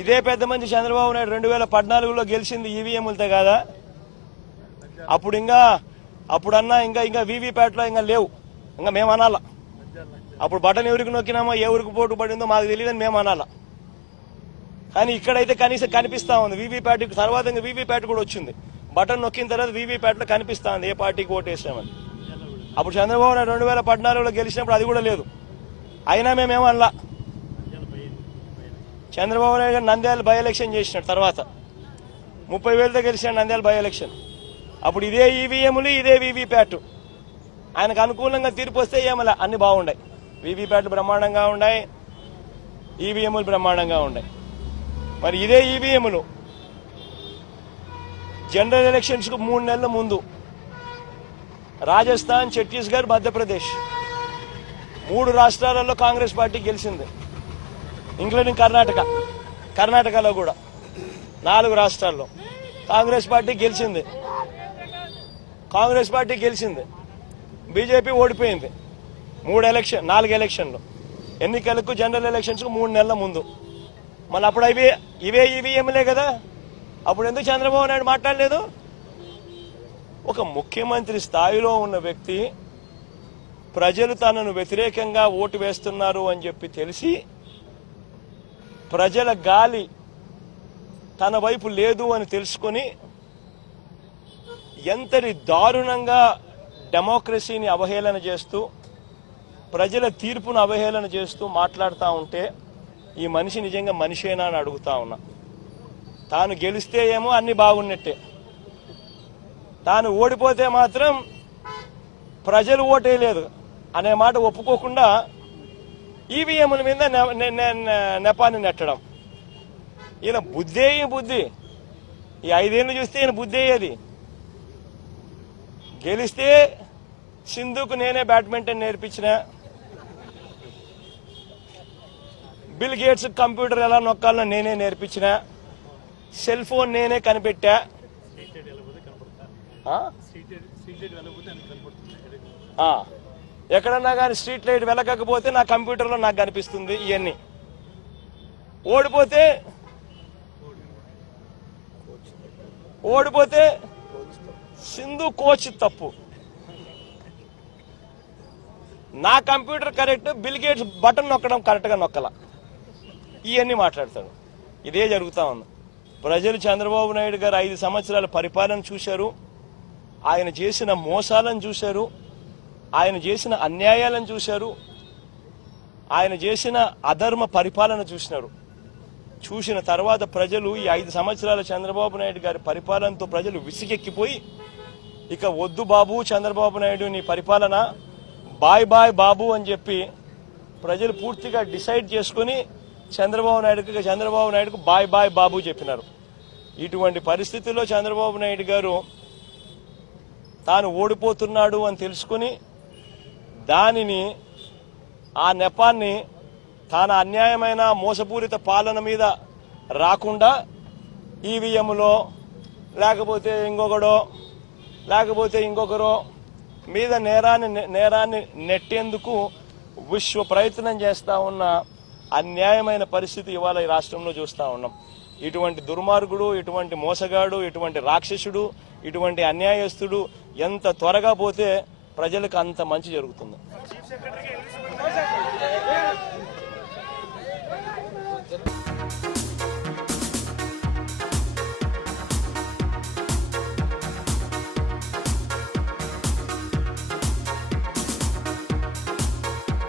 ఇదే పెద్ద మంచి చంద్రబాబు నాయుడు 2014లో గెలిచింది ఈవీఎంలతో కాదా? అప్పుడన్నా ఇంకా వీవీప్యాట్లో ఇంకా లేవు, ఇంకా మేము అనాలా. అప్పుడు బటన్ ఎవరికి నొక్కినామో ఏ ఊరికి పోటు పడిందో మాకు తెలియదని మేము అనాలా. కానీ ఇక్కడైతే కనీసం కనిపిస్తా ఉంది వీవీప్యాట్. తర్వాత ఇంకా వీవీప్యాట్ కూడా వచ్చింది. బటన్ నొక్కిన తర్వాత వీవీప్యాట్లో కనిపిస్తా ఉంది ఏ పార్టీకి ఓటు వేసామని. అప్పుడు చంద్రబాబు నాయుడు 2014లో గెలిచినప్పుడు అది కూడా లేదు. అయినా మేమేమనలా. చంద్రబాబు నాయుడు గారు నంద్యాల బై ఎలక్షన్ చేసినాడు, తర్వాత 30,000తో గెలిచినాడు నంద్యాల బై ఎలక్షన్. అప్పుడు ఇదే ఈవీఎంలు ఇదే వీవీప్యాట్. ఆయనకు అనుకూలంగా తీర్పు వస్తే ఏమలా అన్ని బాగున్నాయి. వీవీప్యాట్లు బ్రహ్మాండంగా ఉన్నాయి, ఈవీఎంలు బ్రహ్మాండంగా ఉన్నాయి. మరి ఇదే ఈవీఎంలు జనరల్ ఎలక్షన్స్ కు 3 నెలల ముందు రాజస్థాన్, ఛత్తీస్గఢ్, మధ్యప్రదేశ్ 3 రాష్ట్రాలలో కాంగ్రెస్ పార్టీ గెలిచింది, ఇంక్లూడింగ్ కర్ణాటకలో కూడా 4 రాష్ట్రాల్లో కాంగ్రెస్ పార్టీ గెలిచింది. బీజేపీ ఓడిపోయింది 4 ఎలక్షన్లు. ఎన్నికలకు జనరల్ ఎలక్షన్స్ కు 3 నెలల ముందు. మళ్ళీ అప్పుడు ఇవే ఈవీఎంలే కదా. అప్పుడు ఎందుకు చంద్రబాబు నాయుడు మాట్లాడలేదు? ఒక ముఖ్యమంత్రి స్థాయిలో ఉన్న వ్యక్తి ప్రజలు తనను వ్యతిరేకంగా ఓటు వేస్తున్నారు అని చెప్పి తెలిసి ప్రజల గాలి తన వైపు లేదు అని తెలుసుకొని ఎంతటి దారుణంగా డెమోక్రసీని అవహేళన చేస్తూ ప్రజల తీర్పును అవహేళన చేస్తూ మాట్లాడుతూ ఉంటే ఈ మనిషి నిజంగా మనిషేనా అని అడుగుతా ఉన్నా. తాను గెలిస్తే ఏమో అన్ని బాగున్నట్టే, తాను ఓడిపోతే మాత్రం ప్రజలు ఓటేయలేదు అనే మాట ఒప్పుకోకుండా ఈవీఎంల మీద నెపాన్ని నెట్టడం. ఈయన బుద్ధి. ఈ 5 ఏళ్ళు చూస్తే ఈయన బుద్ధి అయ్యేది. గెలిస్తే సింధుకు నేనే బ్యాడ్మింటన్ నేర్పించిన, బిల్ గేట్స్ కంప్యూటర్ ఎలా నొక్కాలో నేనే నేర్పించిన, సెల్ ఫోన్ నేనే కనిపెట్టా. ఎక్కడన్నా కానీ స్ట్రీట్ లైట్ వెలగకపోతే నా కంప్యూటర్లో నాకు కనిపిస్తుంది. ఇవన్నీ ఓడిపోతే సింధు కోచ్ తప్పు, నా computer correct, bill gates button నొక్కడం కరెక్ట్గా నొక్కల. ఇవన్నీ మాట్లాడతాడు. ఇదే జరుగుతా ఉంది. ప్రజలు చంద్రబాబు నాయుడు గారు 5 సంవత్సరాల పరిపాలన చూశారు, ఆయన చేసిన మోసాలను చూశారు, ఆయన చేసిన అన్యాయాలను చూశారు, ఆయన చేసిన అధర్మ పరిపాలన చూసిన తర్వాత ప్రజలు ఈ 5 సంవత్సరాల చంద్రబాబు నాయుడు గారి పరిపాలనతో ప్రజలు విసిగెక్కిపోయి ఇక వద్దు బాబు చంద్రబాబు నాయుడు నీ పరిపాలన, బాయ్ బాబు అని చెప్పి ప్రజలు పూర్తిగా డిసైడ్ చేసుకుని చంద్రబాబు నాయుడుకు బాయ్ బాబు చెప్పినారు. ఇటువంటి పరిస్థితుల్లో చంద్రబాబు నాయుడు గారు తాను ఓడిపోతున్నాడు అని తెలుసుకుని ఆ నెపాన్ని తాను అన్యాయమైన మోసపూరిత పాలన మీద రాకుండా ఈవీఎంలో లేకపోతే ఇంకొకరో మీద నేరాన్ని నెట్టేందుకు విశ్వ ప్రయత్నం చేస్తా ఉన్న అన్యాయమైన పరిస్థితి ఇవాళ ఈ రాష్ట్రంలో చూస్తా ఉన్నాం. ఇటువంటి దుర్మార్గుడు, ఇటువంటి మోసగాడు, ఇటువంటి రాక్షసుడు, ఇటువంటి అన్యాయస్తుడు ఎంత త్వరగా పోతే ప్రజలకు అంత మంచి జరుగుతుంది.